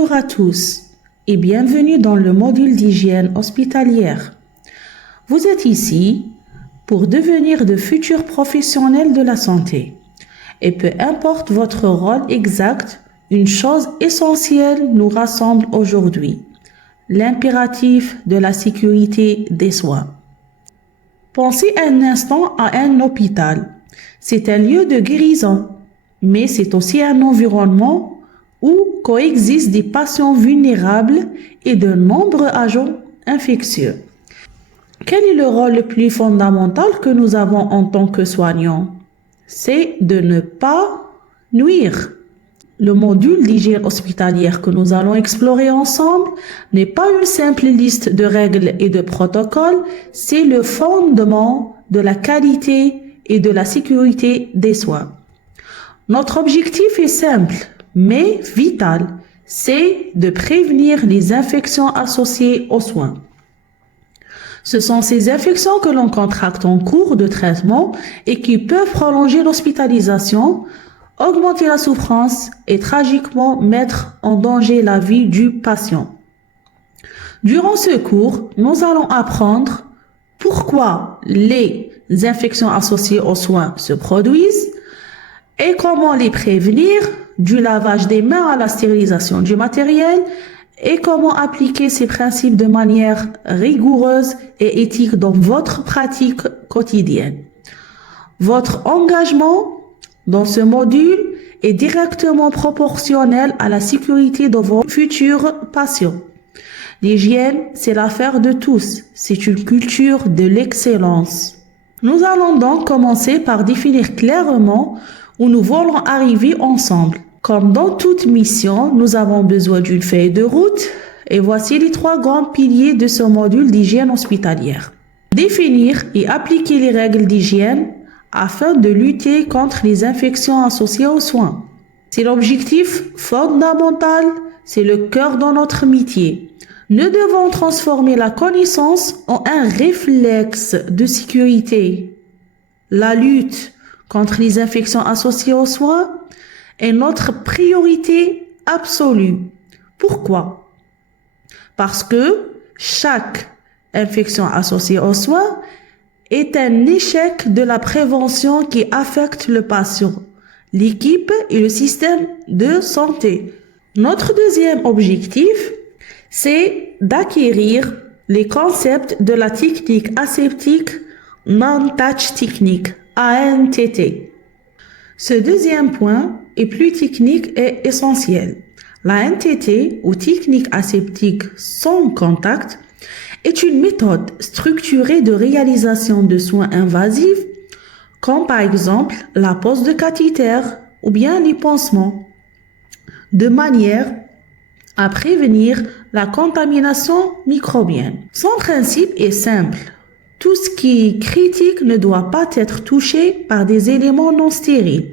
Bonjour à tous et bienvenue dans le module d'hygiène hospitalière. Vous êtes ici pour devenir de futurs professionnels de la santé. Et peu importe votre rôle exact, une chose essentielle nous rassemble aujourd'hui, l'impératif de la sécurité des soins. Pensez un instant à un hôpital. C'est un lieu de guérison, mais c'est aussi un environnement où coexistent des patients vulnérables et de nombreux agents infectieux. Quel est le rôle le plus fondamental que nous avons en tant que soignants? C'est de ne pas nuire. Le module d'hygiène hospitalière que nous allons explorer ensemble n'est pas une simple liste de règles et de protocoles, c'est le fondement de la qualité et de la sécurité des soins. Notre objectif est simple, mais vital, c'est de prévenir les infections associées aux soins. Ce sont ces infections que l'on contracte en cours de traitement et qui peuvent prolonger l'hospitalisation, augmenter la souffrance et tragiquement mettre en danger la vie du patient. Durant ce cours, nous allons apprendre pourquoi les infections associées aux soins se produisent et comment les prévenir, du lavage des mains à la stérilisation du matériel, et comment appliquer ces principes de manière rigoureuse et éthique dans votre pratique quotidienne. Votre engagement dans ce module est directement proportionnel à la sécurité de vos futurs patients. L'hygiène, c'est l'affaire de tous. C'est une culture de l'excellence. Nous allons donc commencer par définir clairement où nous voulons arriver ensemble. Comme dans toute mission, nous avons besoin d'une feuille de route et voici les 3 grands piliers de ce module d'hygiène hospitalière. Définir et appliquer les règles d'hygiène afin de lutter contre les infections associées aux soins. C'est l'objectif fondamental, c'est le cœur de notre métier. Nous devons transformer la connaissance en un réflexe de sécurité. La lutte contre les infections associées aux soins est notre priorité absolue. Pourquoi? Parce que chaque infection associée aux soins est un échec de la prévention qui affecte le patient, l'équipe et le système de santé. Notre deuxième objectif, c'est d'acquérir les concepts de la technique aseptique Non-Touch Technique, ANTT. Ce deuxième point est plus technique et essentiel. La NTT, ou technique aseptique sans contact, est une méthode structurée de réalisation de soins invasifs, comme par exemple la pose de cathéter ou bien les pansements, de manière à prévenir la contamination microbienne. Son principe est simple. Tout ce qui est critique ne doit pas être touché par des éléments non stériles,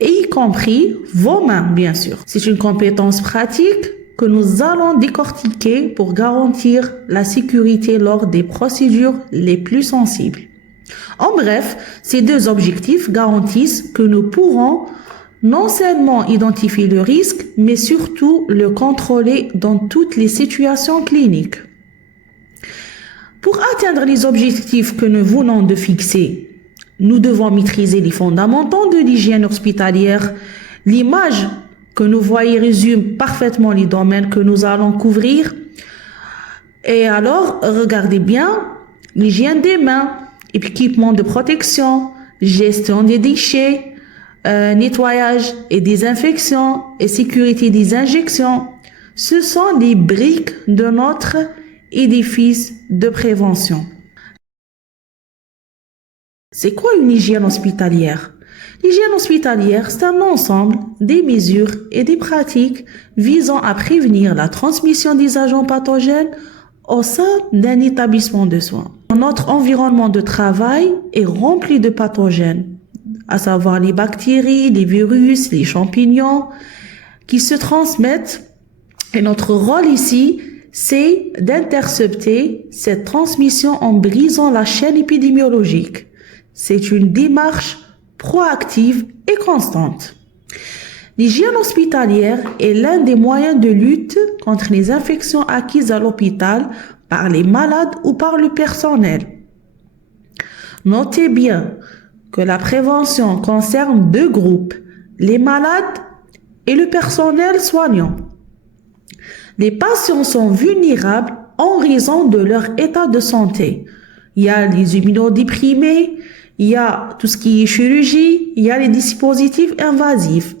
y compris vos mains, bien sûr. C'est une compétence pratique que nous allons décortiquer pour garantir la sécurité lors des procédures les plus sensibles. En bref, ces 2 objectifs garantissent que nous pourrons non seulement identifier le risque, mais surtout le contrôler dans toutes les situations cliniques. Pour atteindre les objectifs que nous venons de fixer, nous devons maîtriser les fondamentaux de l'hygiène hospitalière. L'image que nous voyons résume parfaitement les domaines que nous allons couvrir. Et alors, regardez bien, l'hygiène des mains, équipement de protection, gestion des déchets, nettoyage et désinfection et sécurité des injections. Ce sont les briques de notre édifice de prévention. C'est quoi une hygiène hospitalière? L'hygiène hospitalière, c'est un ensemble des mesures et des pratiques visant à prévenir la transmission des agents pathogènes au sein d'un établissement de soins. Notre environnement de travail est rempli de pathogènes, à savoir les bactéries, les virus, les champignons qui se transmettent. Et notre rôle ici, c'est d'intercepter cette transmission en brisant la chaîne épidémiologique. C'est une démarche proactive et constante. L'hygiène hospitalière est l'un des moyens de lutte contre les infections acquises à l'hôpital par les malades ou par le personnel. Notez bien que la prévention concerne deux groupes, les malades et le personnel soignant. Les patients sont vulnérables en raison de leur état de santé. Il y a les immunodéprimés, il y a tout ce qui est chirurgie, il y a les dispositifs invasifs.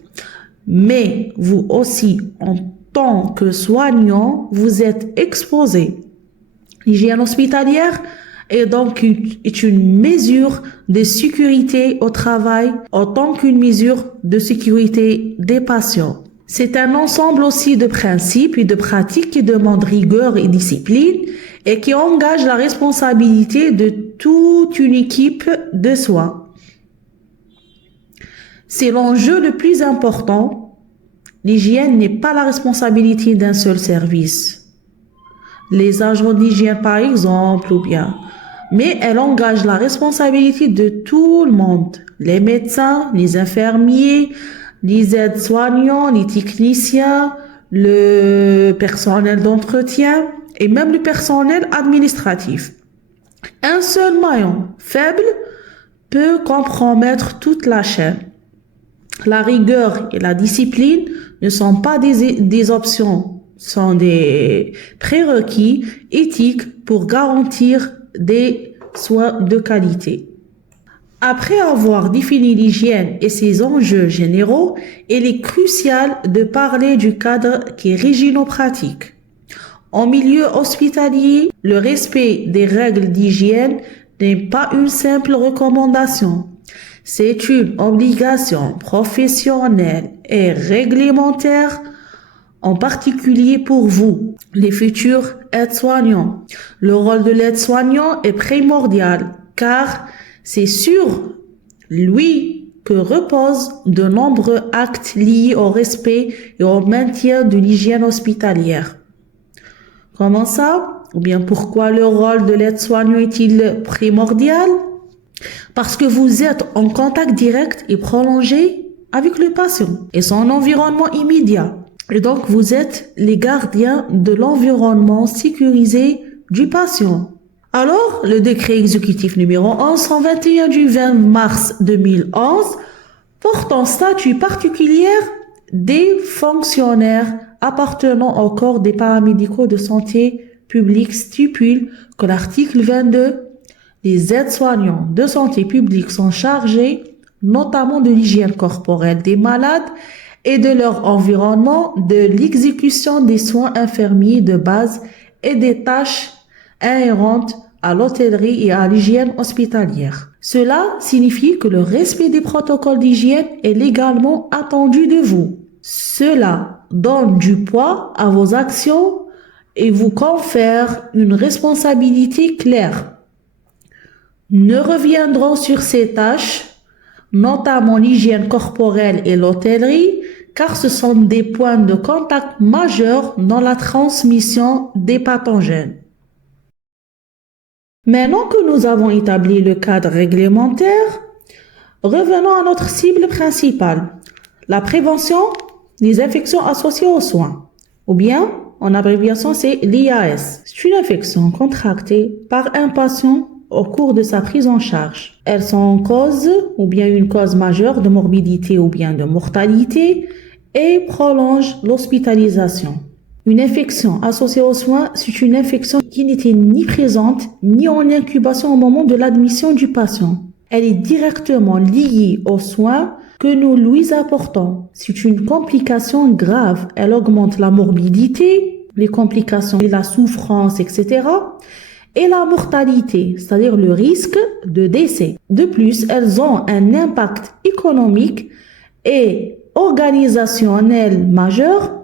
Mais vous aussi, en tant que soignant, vous êtes exposé. L'hygiène hospitalière est donc une mesure de sécurité au travail en tant qu'une mesure de sécurité des patients. C'est un ensemble aussi de principes et de pratiques qui demandent rigueur et discipline et qui engage la responsabilité de toute une équipe de soins. C'est l'enjeu le plus important. L'hygiène n'est pas la responsabilité d'un seul service. Les agents d'hygiène, par exemple, mais elle engage la responsabilité de tout le monde. Les médecins, les infirmiers, les aides-soignants, les techniciens, le personnel d'entretien et même le personnel administratif. Un seul maillon faible peut compromettre toute la chaîne. La rigueur et la discipline ne sont pas des options, sont des prérequis éthiques pour garantir des soins de qualité. Après avoir défini l'hygiène et ses enjeux généraux, il est crucial de parler du cadre qui régit nos pratiques. En milieu hospitalier, le respect des règles d'hygiène n'est pas une simple recommandation. C'est une obligation professionnelle et réglementaire, en particulier pour vous, les futurs aides-soignants. Le rôle de l'aide-soignant est primordial car c'est sur lui que reposent de nombreux actes liés au respect et au maintien de l'hygiène hospitalière. Comment ça? Ou bien pourquoi le rôle de l'aide-soignant est-il primordial? Parce que vous êtes en contact direct et prolongé avec le patient et son environnement immédiat. Et donc, vous êtes les gardiens de l'environnement sécurisé du patient. Alors, le décret exécutif numéro 1121 du 20 mars 2011 porte en statut particulier des fonctionnaires appartenant au corps des paramédicaux de santé publique stipule que l'article 22 les aides-soignants de santé publique sont chargés notamment de l'hygiène corporelle des malades et de leur environnement, de l'exécution des soins infirmiers de base et des tâches inhérentes à l'hôtellerie et à l'hygiène hospitalière. Cela signifie que le respect des protocoles d'hygiène est légalement attendu de vous. Cela donne du poids à vos actions et vous confère une responsabilité claire. Ne reviendrons sur ces tâches, notamment l'hygiène corporelle et l'hôtellerie, car ce sont des points de contact majeurs dans la transmission des pathogènes. Maintenant que nous avons établi le cadre réglementaire, revenons à notre cible principale, la prévention des infections associées aux soins, ou bien, en abréviation, c'est l'IAS. C'est une infection contractée par un patient au cours de sa prise en charge. Elles sont en cause, ou bien une cause majeure de morbidité ou bien de mortalité, et prolongent l'hospitalisation. Une infection associée aux soins, c'est une infection qui n'était ni présente ni en incubation au moment de l'admission du patient. Elle est directement liée aux soins que nous lui apportons. C'est une complication grave. Elle augmente la morbidité, les complications et la souffrance, etc., et la mortalité, c'est-à-dire le risque de décès. De plus, elles ont un impact économique et organisationnel majeur,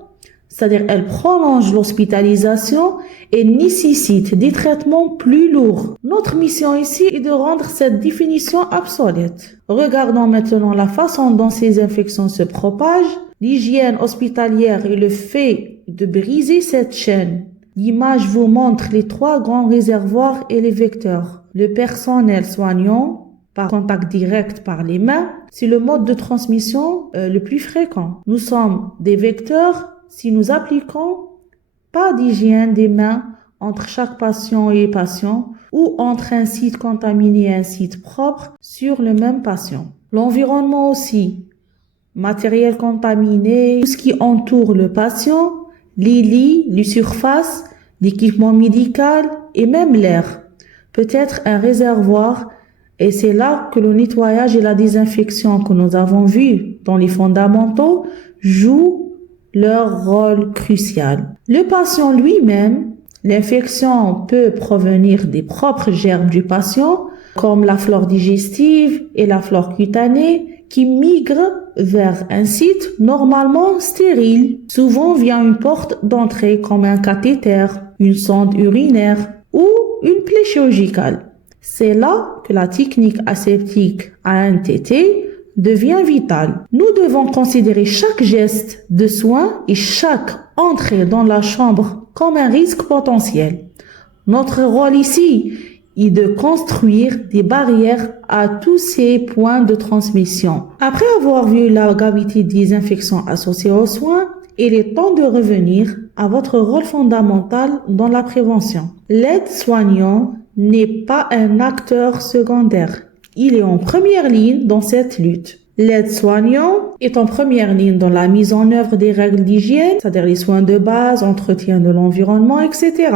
c'est-à-dire elles prolongent l'hospitalisation et nécessitent des traitements plus lourds. Notre mission ici est de rendre cette définition obsolète. Regardons maintenant la façon dont ces infections se propagent, l'hygiène hospitalière et le fait de briser cette chaîne. L'image vous montre les trois grands réservoirs et les vecteurs. Le personnel soignant, par contact direct par les mains, c'est le mode de transmission le plus fréquent. Nous sommes des vecteurs si nous appliquons pas d'hygiène des mains entre chaque patient et patient ou entre un site contaminé et un site propre sur le même patient. L'environnement aussi, matériel contaminé, tout ce qui entoure le patient, les lits, les surfaces, l'équipement médical et même l'air. Peut-être un réservoir et c'est là que le nettoyage et la désinfection que nous avons vus dans les fondamentaux jouent leur rôle crucial. Le patient lui-même, l'infection peut provenir des propres germes du patient, comme la flore digestive et la flore cutanée, qui migrent vers un site normalement stérile, souvent via une porte d'entrée comme un cathéter, une sonde urinaire ou une plaie chirurgicale. C'est là que la technique aseptique ANTT devient vitale. Nous devons considérer chaque geste de soin et chaque entrée dans la chambre comme un risque potentiel. Notre rôle ici est de construire des barrières à tous ces points de transmission. Après avoir vu la gravité des infections associées aux soins, il est temps de revenir à votre rôle fondamental dans la prévention. L'aide-soignant n'est pas un acteur secondaire. Il est en première ligne dans cette lutte. L'aide-soignant est en première ligne dans la mise en œuvre des règles d'hygiène, c'est-à-dire les soins de base, entretien de l'environnement, etc.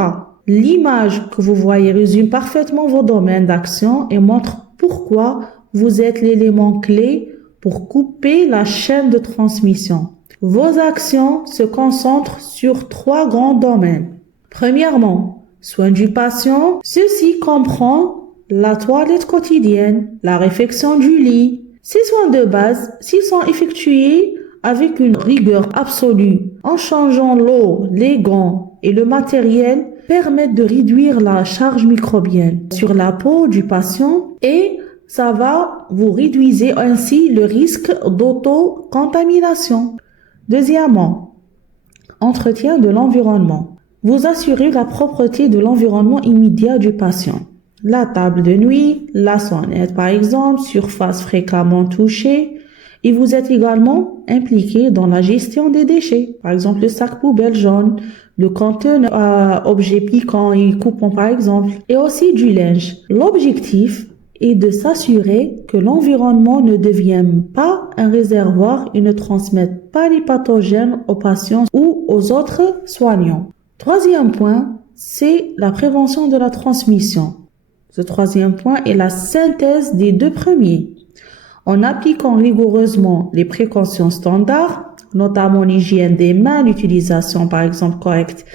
L'image que vous voyez résume parfaitement vos domaines d'action et montre pourquoi vous êtes l'élément clé pour couper la chaîne de transmission. Vos actions se concentrent sur 3 grands domaines. Premièrement, soins du patient. Ceci comprend la toilette quotidienne, la réfection du lit. Ces soins de base, s'ils sont effectués avec une rigueur absolue, en changeant l'eau, les gants et le matériel, permettent de réduire la charge microbienne sur la peau du patient et ça va vous réduire ainsi le risque d'auto-contamination. Deuxièmement, entretien de l'environnement. Vous assurez la propreté de l'environnement immédiat du patient. La table de nuit, la sonnette par exemple, surface fréquemment touchée. Et vous êtes également impliqué dans la gestion des déchets. Par exemple, le sac poubelle jaune, le conteneur à objets piquants et coupants par exemple. Et aussi du linge. L'objectif est de s'assurer que l'environnement ne devienne pas un réservoir et ne transmette pas les pathogènes aux patients ou aux autres soignants. Troisième point, c'est la prévention de la transmission. Ce troisième point est la synthèse des 2 premiers. En appliquant rigoureusement les précautions standards, notamment l'hygiène des mains, l'utilisation par exemple correcte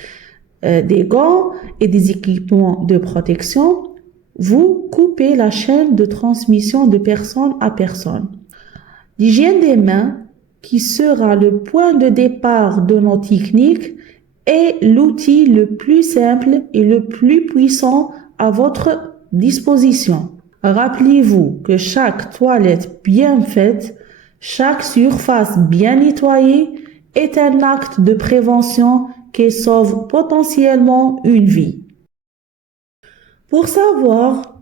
des gants et des équipements de protection, vous coupez la chaîne de transmission de personne à personne. L'hygiène des mains, qui sera le point de départ de nos techniques, est l'outil le plus simple et le plus puissant à votre disposition. Rappelez-vous que chaque toilette bien faite, chaque surface bien nettoyée est un acte de prévention qui sauve potentiellement une vie. Pour savoir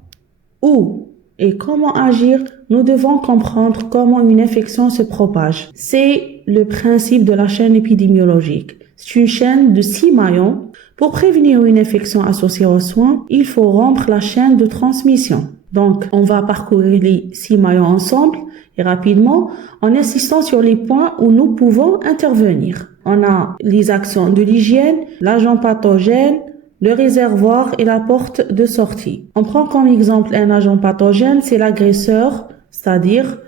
où et comment agir, nous devons comprendre comment une infection se propage. C'est le principe de la chaîne épidémiologique. C'est une chaîne de 6 maillons. Pour prévenir une infection associée aux soins, il faut rompre la chaîne de transmission. Donc, on va parcourir les 6 maillons ensemble et rapidement en insistant sur les points où nous pouvons intervenir. On a les actions de l'hygiène, l'agent pathogène, le réservoir et la porte de sortie. On prend comme exemple un agent pathogène, c'est l'agresseur, c'est-à-dire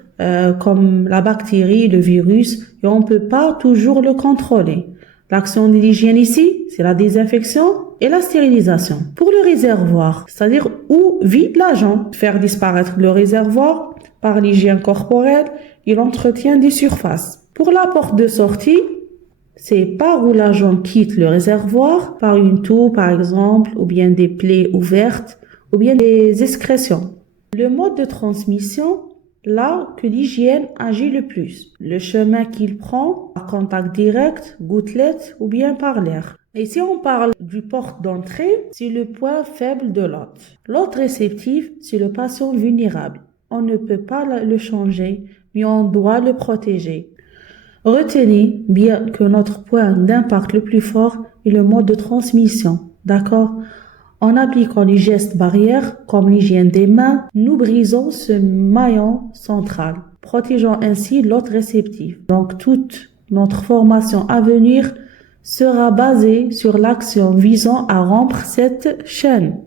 comme la bactérie, le virus, et on ne peut pas toujours le contrôler. L'action de l'hygiène ici, c'est la désinfection et la stérilisation. Pour le réservoir, c'est-à-dire où vit l'agent, faire disparaître le réservoir par l'hygiène corporelle et l'entretien des surfaces. Pour la porte de sortie, c'est par où l'agent quitte le réservoir, par une toux par exemple, ou bien des plaies ouvertes, ou bien des excrétions. Le mode de transmission, là que l'hygiène agit le plus. Le chemin qu'il prend, par contact direct, gouttelette ou bien par l'air. Et si on parle du porte d'entrée, c'est le point faible de l'hôte. L'hôte réceptif, c'est le patient vulnérable. On ne peut pas le changer mais on doit le protéger. Retenez bien que notre point d'impact le plus fort est le mode de transmission, d'accord? En appliquant les gestes barrières, comme l'hygiène des mains, nous brisons ce maillon central, protégeant ainsi l'autre réceptif. Donc, toute notre formation à venir sera basée sur l'action visant à rompre cette chaîne.